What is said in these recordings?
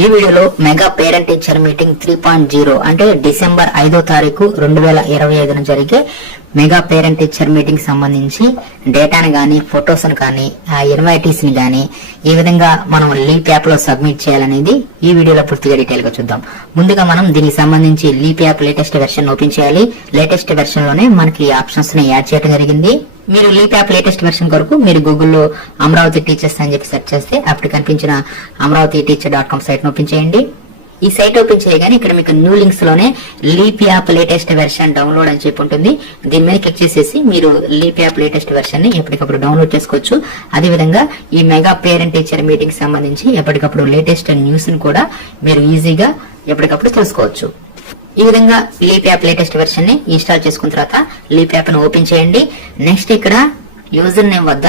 ఈ వీడియోలో mega parent teacher meeting 3.0 అంటే డిసెంబర్ 5వ తారీఖు 2025 జరిగే మెగా పేరెంట్ టీచర్ మీటింగ్ సంబంధించి డేటాను గానీ ఫొటోస్ కానీ ఇన్వైటీస్ ని గానీ ఏ విధంగా మనం లీప్ యాప్ లో సబ్మిట్ చేయాలనేది ఈ వీడియోలో పూర్తిగా డీటెయిల్ గా చూద్దాం. ముందుగా మనం దీనికి సంబంధించి leap app latest version open చేయాలి. లేటెస్ట్ వెర్షన్ లోనే మనకి ఆప్షన్స్ ని యాడ్ చేయడం జరిగింది. మీరు లీప్ యాప్ లేటెస్ట్ వెర్షన్ కొరకు మీరు గూగుల్లో అమరావతి టీచర్స్ అని చెప్పి సెర్చ్ చేస్తే అప్పుడు కనిపించిన amravati.teacher.com సైట్ ఓపెన్ చేయండి. ఈ సైట్ ఓపెన్ చేయగానే ఇక్కడ మీకు న్యూ లింక్స్ లోనే leap app latest version download అని చెప్పి ఉంటుంది. దీని మీద క్లిక్ చేసేసి మీరు లీప్ యాప్ లేటెస్ట్ వెర్షన్ ని ఎప్పటికప్పుడు డౌన్లోడ్ చేసుకోవచ్చు. అదేవిధంగా ఈ మెగా పేరెంట్ టీచర్ మీటింగ్ సంబంధించి ఎప్పటికప్పుడు లేటెస్ట్ న్యూస్ ని కూడా మీరు ఈజీగా ఎప్పటికప్పుడు తెలుసుకోవచ్చు. ఈ విధంగా లీప్ యాప్ లేటెస్ట్ వెర్షన్ ని ఇన్స్టాల్ చేసుకున్న తర్వాత లీప్ యాప్ ను ఓపెన్ చేయండి. నెక్స్ట్ ఇక్కడ యూజర్ నేమ్ వద్ద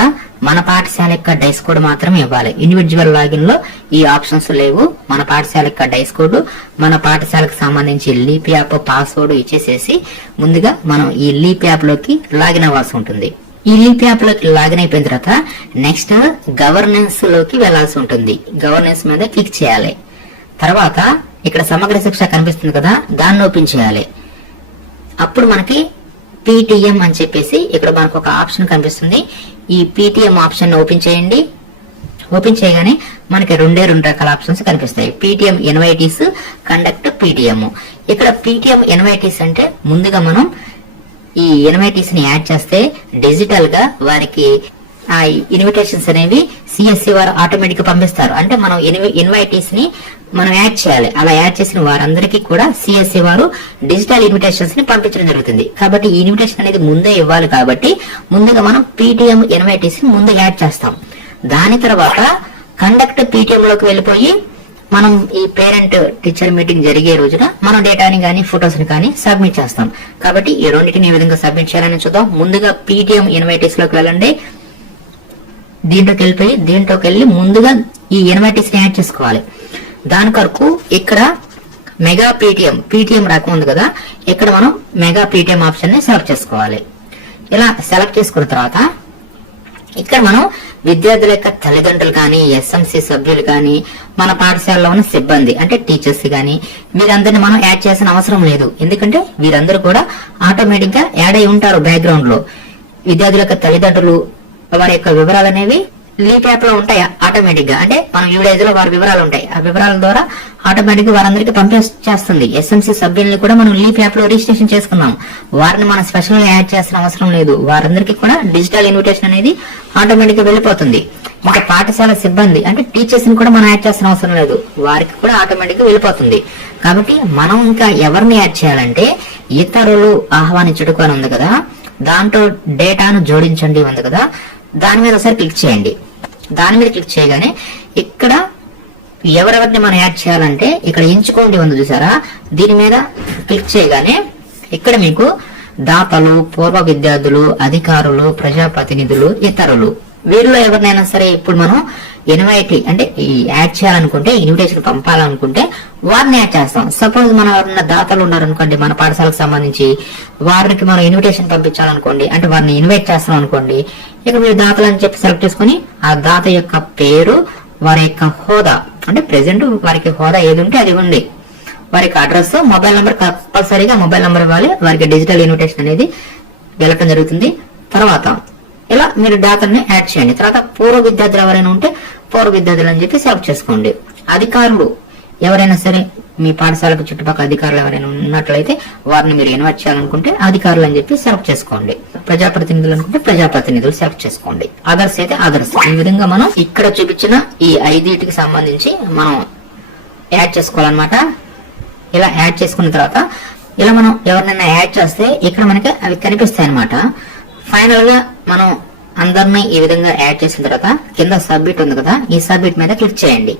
మన పాఠశాల యొక్క డైస్ కోడ్ మాత్రమే ఇవ్వాలి. ఇండివిజువల్ లాగిన్ లో ఈ ఆప్షన్స్ లేవు. మన పాఠశాల యొక్క డైస్ కోడ్, మన పాఠశాలకు సంబంధించి లీప్ యాప్ పాస్వర్డ్ ఇచ్చేసేసి ముందుగా మనం ఈ లీప్ యాప్ లోకి లాగిన్ అవ్వాల్సి ఉంటుంది. ఈ లీప్ యాప్ లోకి లాగిన్ అయిపోయిన తర్వాత నెక్స్ట్ గవర్నెన్స్ లోకి వెళ్లాల్సి ఉంటుంది. గవర్నెన్స్ మీద క్లిక్ చేయాలి. తర్వాత ఇక్కడ సమగ్ర శిక్ష కనిపిస్తుంది కదా, దాన్ని ఓపెన్ చేయాలి. అప్పుడు మనకి పీటీఎం అని చెప్పేసి ఇక్కడ మనకు ఒక ఆప్షన్ కనిపిస్తుంది. ఈ పీటీఎం ఆప్షన్ ఓపెన్ చేయండి. ఓపెన్ చేయగానే మనకి రెండు రకాల ఆప్షన్స్ కనిపిస్తాయి. PTM invites, conduct PTM. ఇక్కడ పీటీఎం ఎన్వైటీస్ అంటే ముందుగా మనం ఈ ఎన్వైటీస్ ని యాడ్ చేస్తే డిజిటల్ గా వారికి ఆ ఇన్విటేషన్స్ అనేవి సిఎస్సి వారు ఆటోమేటిక్ గా పంపిస్తారు. అంటే మనం ఇన్వైటీస్ ని మనం యాడ్ చేయాలి. అలా యాడ్ చేసిన వారందరికీ కూడా సిఎస్సి వారు డిజిటల్ ఇన్విటేషన్స్ ని పంపించడం జరుగుతుంది. కాబట్టి ఈ ఇన్విటేషన్ అనేది ముందే ఇవ్వాలి. కాబట్టి ముందుగా మనం పీటీఎం ఇన్వైటీస్ ని ముందు యాడ్ చేస్తాం. దాని తర్వాత కండక్ట్ పీటీఎం లోకి వెళ్ళిపోయి మనం ఈ పేరెంట్ టీచర్ మీటింగ్ జరిగే రోజున మనం డేటాని గానీ ఫొటోస్ ని కానీ సబ్మిట్ చేస్తాం. కాబట్టి ఈ రెండింటిని ఏ విధంగా సబ్మిట్ చేయాలని చూద్దాం. ముందుగా పీటీఎం ఇన్వైటీస్ లోకి వెళ్ళండి. దీంట్లోకి వెళ్ళి ముందుగా ఈ ఇన్వైటీస్ ని యాడ్ చేసుకోవాలి. దాని కొరకు ఇక్కడ మెగా పీటీఎం రకం ఉంది కదా, ఇక్కడ మనం మెగా పీటీఎం ఆప్షన్ ని సెలెక్ట్ చేసుకోవాలి. ఇలా సెలెక్ట్ చేసుకున్న తర్వాత ఇక్కడ మనం విద్యార్థుల యొక్క తల్లిదండ్రులు కానీ, ఎస్ఎంసీ సభ్యులు కానీ, మన పాఠశాలలో ఉన్న సిబ్బంది అంటే టీచర్స్ కానీ వీరందరినీ మనం యాడ్ చేయాల్సిన అవసరం లేదు. ఎందుకంటే వీరందరూ కూడా ఆటోమేటిక్ గా యాడ్ అయి ఉంటారు. బ్యాక్గ్రౌండ్ లో విద్యార్థుల యొక్క తల్లిదండ్రులు వారి యొక్క వివరాలు అనేవి లీప్ యాప్ లో ఉంటాయి ఆటోమేటిక్ గా. అంటే మనం యూడైజ్ లో వారి వివరాలు ఉంటాయి. ఆ వివరాల ద్వారా ఆటోమేటిక్ గా వారందరికీ పంపించేస్తుంది. ఎస్ఎంసీ సభ్యుల్ని కూడా మనం లీప్ యాప్ లో రిజిస్ట్రేషన్ చేసుకున్నాం. వారిని మనం స్పెషల్ గా యాడ్ చేయాల్సిన అవసరం లేదు. వారందరికీ కూడా డిజిటల్ ఇన్విటేషన్ అనేది ఆటోమేటిక్ గా వెళ్ళిపోతుంది. ఇంకా పాఠశాల సిబ్బంది అంటే టీచర్స్ ని కూడా మనం యాడ్ చేయాల్సిన అవసరం లేదు. వారికి కూడా ఆటోమేటిక్ గా వెళ్ళిపోతుంది. కాబట్టి మనం ఇంకా ఎవరిని యాడ్ చేయాలంటే ఇతరులు ఆహ్వానించుటకు అని ఉంది కదా, దాంట్లో డేటాను జోడించండి ఉంది కదా, దాని మీద ఒకసారి క్లిక్ చేయండి. దాని మీద క్లిక్ చేయగానే ఇక్కడ ఎవరెవరిని మనం యాడ్ చేయాలంటే ఇక్కడ ఎంచుకోండి ఉంది చూసారా, దీని మీద క్లిక్ చేయగానే ఇక్కడ మీకు దాతలు, పూర్వ విద్యార్థులు, అధికారులు, ప్రజాప్రతినిధులు, ఇతరులు వీరిలో ఎవరినైనా సరే ఇప్పుడు మనం ఇన్వైటీ అంటే యాడ్ చేయాలనుకుంటే, ఇన్విటేషన్ పంపాలనుకుంటే వారిని యాడ్ చేస్తాం. సపోజ్ మనం ఎవరన్నా దాతలు ఉన్నారనుకోండి, మన పాఠశాలకు సంబంధించి వారికి మనం ఇన్విటేషన్ పంపించాలనుకోండి, అంటే వారిని ఇన్వైట్ చేస్తాం అనుకోండి, ఇక మీరు దాతలు అని చెప్పి సెలెక్ట్ చేసుకుని ఆ దాత యొక్క పేరు, వారి యొక్క హోదా అంటే ప్రెసెంట్ వారికి హోదా ఏది ఉంటే అది ఉంది, వారి యొక్క అడ్రస్, మొబైల్ నంబర్ కంపల్సరీగా మొబైల్ నంబర్ ఇవ్వాలి. వారికి డిజిటల్ ఇన్విటేషన్ అనేది వెళ్ళటం జరుగుతుంది. తర్వాత ఇలా మీరు దాతల్ని యాడ్ చేయండి. తర్వాత పూర్వ విద్యార్థులు ఎవరైనా ఉంటే పూర్వ విద్యార్థులు అని చెప్పి సెలెక్ట్ చేసుకోండి. అధికారులు ఎవరైనా సరే మీ పాఠశాలకు చుట్టుపక్కల అధికారులు ఎవరైనా ఉన్నట్లయితే వారిని మీరు ఇన్వైట్ చేయాలనుకుంటే అధికారులు అని చెప్పి సెలెక్ట్ చేసుకోండి. ప్రజాప్రతినిధులు అనుకుంటే ప్రజాప్రతినిధులు సెలెక్ట్ చేసుకోండి. అదర్స్ అయితే అదర్స్. ఈ విధంగా మనం ఇక్కడ చూపించిన ఈ 5టికి సంబంధించి మనం యాడ్ చేసుకోవాలన్నమాట. ఇలా యాడ్ చేసుకున్న తర్వాత ఇలా మనం ఎవరినైనా యాడ్ చేస్తే ఇక్కడ మనకి అవి కనిపిస్తాయి అన్నమాట. ఫైనల్ గా మనం అందరినీ ఈ విధంగా యాడ్ చేసిన తర్వాత కింద సబ్మిట్ ఉంది కదా, ఈ సబ్మిట్ మీద క్లిక్ చేయండి.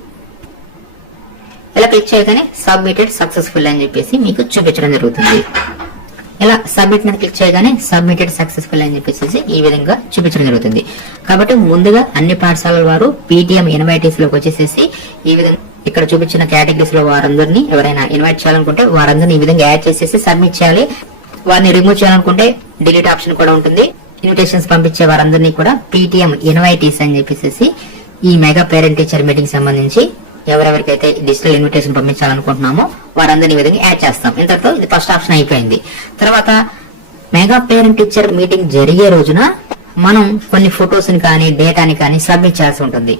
ఇలా క్లిక్ చేయగానే సబ్మిటెడ్ సక్సెస్ఫుల్ అని చెప్పేసి మీకు చూపించడం జరుగుతుంది. ఇలా సబ్మిట్ మీద క్లిక్ చేయగానే సబ్మిటెడ్ సక్సెస్ఫుల్ అని చెప్పేసి ఈ విధంగా చూపించడం జరుగుతుంది. కాబట్టి ముందుగా అన్ని పాఠశాలల వారు పీటీఎం ఇన్వైటీస్ లోకి వచ్చేసేసి ఈ విధంగా ఇక్కడ చూపించిన కేటగిరీస్ లో వారందరినీ ఎవరైనా ఇన్వైట్ చేయాలనుకుంటే వారందరినీ ఈ విధంగా యాడ్ చేసేసి సబ్మిట్ చేయాలి. వారిని రిమూవ్ చేయాలనుకుంటే డిలీట్ ఆప్షన్ కూడా ఉంటుంది. ఇన్విటేషన్స్ పంపించే వారందరినీ కూడా పీటీఎం ఇన్వైటీస్ అని చెప్పేసి ఈ మెగా పేరెంట్ టీచర్ మీటింగ్ సంబంధించి ఎవరెవరికైతే డిజిటల్ ఇన్విటేషన్ పంపించాలనుకుంటున్నామో వారందరినీ ఈ విధంగా యాడ్ చేస్తాం. ఇంతటితో ఇది ఫస్ట్ ఆప్షన్ అయిపోయింది. తర్వాత మెగా పేరెంట్ టీచర్ మీటింగ్ జరిగే రోజున మనం కొన్ని ఫొటోస్ ని కానీ డేటాని కానీ సబ్మిట్ చేయాల్సి ఉంటుంది.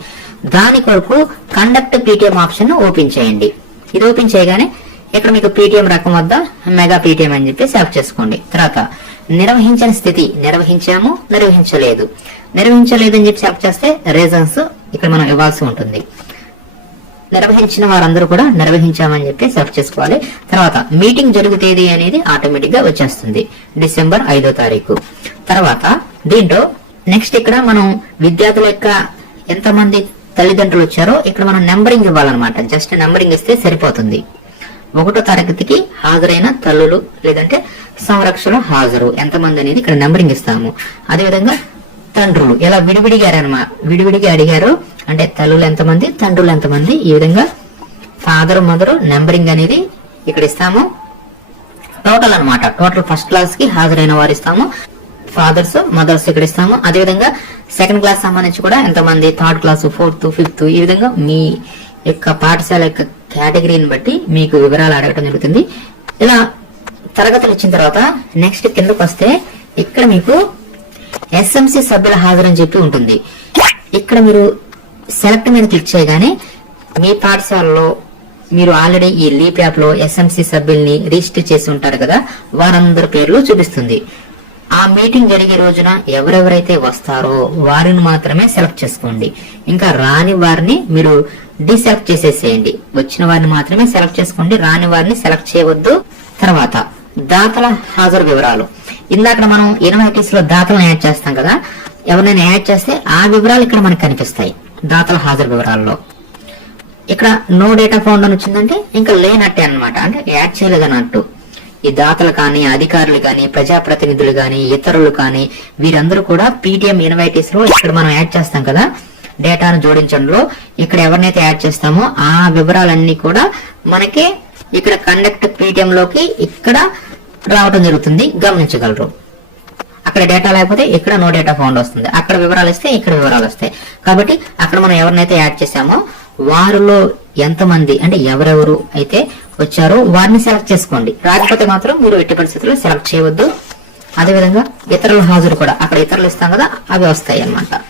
దాని కొరకు కండక్ట్ పీటీఎం ఆప్షన్ ఓపెన్ చేయండి. ఇది ఓపెన్ చేయగానే ఇక్కడ మీకు పీటీఎం రకం వద్ద మెగా పీటీఎం అని చెప్పి సెలెక్ట్ చేసుకోండి. తర్వాత నిర్వహించని స్థితి, నిర్వహించాము, నిర్వహించలేదు అని చెప్పి సెలెక్ట్ చేస్తే రీజన్స్ ఇక్కడ మనం ఇవ్వాల్సి ఉంటుంది. నిర్వహించిన వారందరూ కూడా నిర్వహించామని చెప్పి సెలెక్ట్ చేసుకోవాలి. తర్వాత మీటింగ్ జరుగు తేదీ అనేది ఆటోమేటిక్ గా వచ్చేస్తుంది, డిసెంబర్ 5వ తారీఖు. తర్వాత దీంట్లో నెక్స్ట్ ఇక్కడ మనం విద్యార్థుల యొక్క ఎంతమంది తల్లిదండ్రులు వచ్చారో ఇక్కడ మనం నెంబరింగ్ ఇవ్వాలన్నమాట. జస్ట్ నెంబరింగ్ ఇస్తే సరిపోతుంది. 1వ తరగతికి హాజరైన తల్లులు లేదంటే సంరక్షణ హాజరు ఎంతమంది అనేది ఇక్కడ నెంబరింగ్ ఇస్తాము. అదేవిధంగా తండ్రులు ఇలా విడివిడిగా అడిగారు అంటే తల్లులు ఎంతమంది, తండ్రులు ఎంతమంది, ఈ విధంగా ఫాదర్ మదర్ నెంబరింగ్ అనేది ఇక్కడ ఇస్తాము. టోటల్ అన్నమాట, టోటల్ ఫస్ట్ క్లాస్ కి హాజరైన వారు ఇస్తాము, ఫాదర్స్ మదర్స్ ఇక్కడ ఇస్తాము. అదేవిధంగా సెకండ్ క్లాస్ సంబంధించి కూడా ఎంతమంది, థర్డ్ క్లాస్, ఫోర్త్, ఫిఫ్త్, ఈ విధంగా మీ యొక్క పాఠశాల యొక్క కేటగిరీని బట్టి మీకు వివరాలు అడగటం జరుగుతుంది. ఇలా తరగతులు ఇచ్చిన తర్వాత నెక్స్ట్ కిందకు వస్తే ఇక్కడ మీకు ఎస్ఎంసి సభ్యుల హాజరని చెప్పి ఉంటుంది. ఇక్కడ మీరు సెలెక్ట్ మీద క్లిక్ చేయగానే మీ పాఠశాలలో మీరు ఆల్రెడీ ఈ లీప్ యాప్ లో ఎస్ఎంసి సభ్యుల్ని రిజిస్టర్ చేసి ఉంటారు కదా, వారందరి పేర్లు చూపిస్తుంది. ఆ మీటింగ్ జరిగే రోజున ఎవరెవరైతే వస్తారో వారిని మాత్రమే సెలెక్ట్ చేసుకోండి. ఇంకా రాని వారిని మీరు డిసెలెక్ట్ చేసేసేయండి. వచ్చిన వారిని మాత్రమే సెలెక్ట్ చేసుకోండి, రాని వారిని సెలెక్ట్ చేయవద్దు. తర్వాత దాతల హాజరు వివరాలు. ఇందాక మనం యూనివర్సిటీస్ లో దాతలను యాడ్ చేస్తాం కదా, ఎవరినైనా యాడ్ చేస్తే ఆ వివరాలు ఇక్కడ మనకు కనిపిస్తాయి దాతల హాజరు వివరాల్లో. ఇక్కడ నో డేటా ఫౌండ్ అని వచ్చిందంటే ఇంకా లేనట్టే అన్నమాట, అంటే యాడ్ చేయలేదన్నట్టు. ఈ దాతలు కానీ, అధికారులు కానీ, ప్రజాప్రతినిధులు కానీ, ఇతరులు కానీ వీరందరూ కూడా పీటీఎం యూనివర్సిటీస్ లో ఇక్కడ మనం యాడ్ చేస్తాం కదా డేటాను జోడించడంలో, ఇక్కడ ఎవరినైతే యాడ్ చేస్తామో ఆ వివరాలన్నీ కూడా మనకి ఇక్కడ కండక్ట్ పీటీఎం లోకి ఇక్కడ రావడం జరుగుతుంది, గమనించగలరు. అక్కడ డేటా లేకపోతే ఇక్కడ నో డేటా ఫౌండ్ వస్తుంది, అక్కడ వివరాలు ఇస్తే ఇక్కడ వివరాలు వస్తాయి. కాబట్టి అక్కడ మనం ఎవరినైతే యాడ్ చేసామో వారిలో ఎంతమంది అంటే ఎవరెవరు అయితే వచ్చారో వారిని సెలెక్ట్ చేసుకోండి. రాకపోతే మాత్రం మీరు ఎట్టి పరిస్థితుల్లో సెలెక్ట్ చేయవద్దు. అదేవిధంగా ఇతరుల హాజరు కూడా అక్కడ ఇతరులు ఇస్తాం కదా, అవి వస్తాయి అన్నమాట.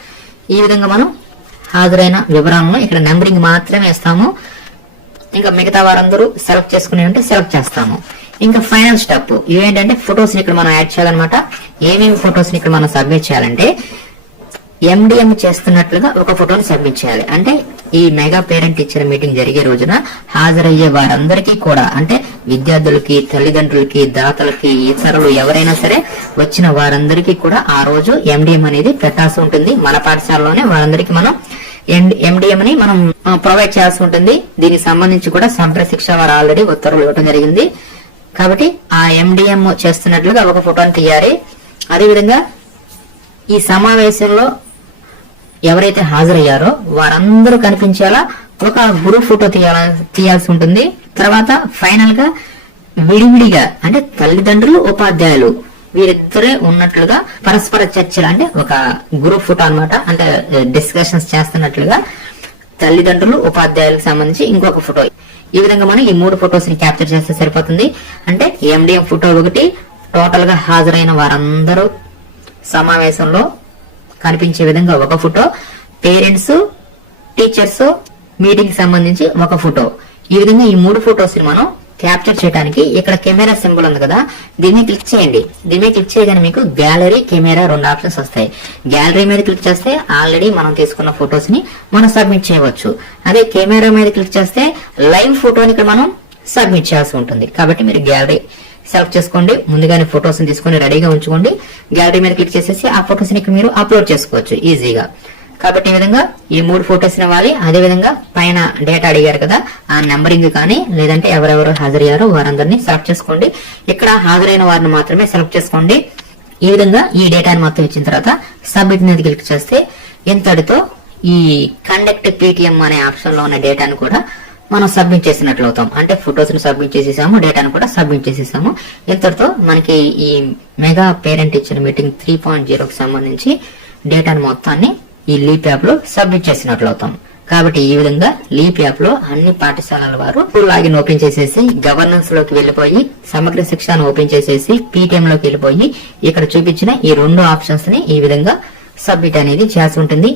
ఈ విధంగా మనం హాజరైన వివరాలను ఇక్కడ నెంబరింగ్ మాత్రమే ఇస్తాము. ఇంకా మిగతా వారందరూ సెలెక్ట్ చేసుకునే ఉంటే సెలెక్ట్ చేస్తాము. ఇంకా ఫైనల్ స్టెప్ ఇవేంటంటే ఫొటోస్ ని ఇక్కడ మనం యాడ్ చేయాలన్నమాట. ఏమేమి ఫొటోస్ ని ఇక్కడ మనం సబ్మిట్ చేయాలంటే ఎండిఎం చేస్తున్నట్లుగా ఒక ఫోటోని సబ్మిట్ చేయాలి. అంటే ఈ మెగా పేరెంట్ టీచర్ మీటింగ్ జరిగే రోజున హాజరయ్యే వారందరికీ కూడా అంటే విద్యార్థులకి, తల్లిదండ్రులకి, దాతలకి, ఇతరులు ఎవరైనా సరే వచ్చిన వారందరికీ కూడా ఆ రోజు ఎండిఎం అనేది పెట్టాల్సి ఉంటుంది. మన పాఠశాలలోనే వారందరికీ మనం ఎండిఎం ని మనం ప్రొవైడ్ చేయాల్సి ఉంటుంది. దీనికి సంబంధించి కూడా సంప్ర శిక్ష వారు ఆల్రెడీ ఉత్తర్వులు ఇవ్వడం జరిగింది. కాబట్టి ఆ ఎండిఎం చేస్తున్నట్లుగా ఒక ఫోటోని తీయాలి. అదేవిధంగా ఈ సమావేశంలో ఎవరైతే హాజరయ్యారో వారందరూ కనిపించేలా ఒక గ్రూప్ ఫోటో తీయాల్సి ఉంటుంది. తర్వాత ఫైనల్ గా విడివిడిగా అంటే తల్లిదండ్రులు, ఉపాధ్యాయులు వీరిద్దరే ఉన్నట్లుగా పరస్పర చర్చలు అంటే ఒక గ్రూప్ ఫోటో అన్నమాట. అంటే డిస్కషన్స్ చేస్తున్నట్లుగా తల్లిదండ్రులు, ఉపాధ్యాయులకు సంబంధించి ఇంకొక ఫోటో. ఈ విధంగా మనం ఈ 3 ఫొటోస్ ని క్యాప్చర్ చేస్తే సరిపోతుంది. అంటే ఎండిఎం ఫోటో ఒకటి, టోటల్ గా హాజరైన వారందరూ సమావేశంలో కనిపించే విధంగా ఒక ఫోటో, పేరెంట్స్, టీచర్స్ మీటింగ్ సంబంధించి ఒక ఫోటో. ఈ విధంగా ఈ 3 ఫొటోస్ ని మనం క్యాప్చర్ చేయడానికి ఇక్కడ కెమెరా సింబల్ ఉంది కదా, దీన్ని క్లిక్ చేయండి. దీన్ని క్లిక్ చేయగానే మీకు గ్యాలరీ, కెమెరా 2 ఆప్షన్స్ వస్తాయి. గ్యాలరీ మీద క్లిక్ చేస్తే ఆల్రెడీ మనం తీసుకున్న ఫొటోస్ ని మనం సబ్మిట్ చేయవచ్చు. అదే కెమెరా మీద క్లిక్ చేస్తే లైవ్ ఫోటోని ఇక్కడ మనం సబ్మిట్ చేయాల్సి ఉంటుంది. కాబట్టి మీరు గ్యాలరీ సెలెక్ట్ చేసుకోండి, ముందుగానే ఫొటోస్ ని తీసుకుని రెడీగా ఉంచుకోండి. గ్యాలరీ మీద క్లిక్ చేసేసి ఆ ఫొటోస్ ని మీరు అప్లోడ్ చేసుకోవచ్చు ఈజీగా. కాబట్టి ఈ విధంగా ఈ 3 ఫొటోస్ ఇవ్వాలి. అదే విధంగా పైన డేటా అడిగారు కదా, ఆ నెంబరింగ్ కానీ లేదంటే ఎవరెవరు హాజరయ్యారో వారందరినీ సెలెక్ట్ చేసుకోండి. ఇక్కడ హాజరైన వారిని మాత్రమే సెలెక్ట్ చేసుకోండి. ఈ విధంగా ఈ డేటాని మొత్తం ఇచ్చిన తర్వాత సబ్మిట్ మీద క్లిక్ చేస్తే ఇంతటితో ఈ కండక్ట్ పీటీఎం అనే ఆప్షన్ లో ఉన్న డేటాను కూడా మనం సబ్మిట్ చేసినట్లు అవుతాం. అంటే ఫొటోస్ ని సబ్మిట్ చేసేసాము, డేటాను కూడా సబ్మిట్ చేసేసాము. ఇంతటితో మనకి ఈ మెగా పేరెంట్ టీచర్ మీటింగ్ 3.0 కి సంబంధించి డేటాను మొత్తాన్ని ఈ లీప్ యాప్ లో సబ్మిట్ చేసినట్లు అవుతాం. కాబట్టి ఈ విధంగా లీప్ యాప్ లో అన్ని పాఠశాలల వారు లాగిన్ ఓపెన్ చేసేసి గవర్నెన్స్ లోకి వెళ్లిపోయి సమగ్ర శిక్షను ఓపెన్ చేసేసి పీటీఎం లోకి వెళ్లిపోయి ఇక్కడ చూపించిన ఈ 2 ఆప్షన్స్ ని ఈ విధంగా సబ్మిట్ అనేది చేసి ఉంటుంది.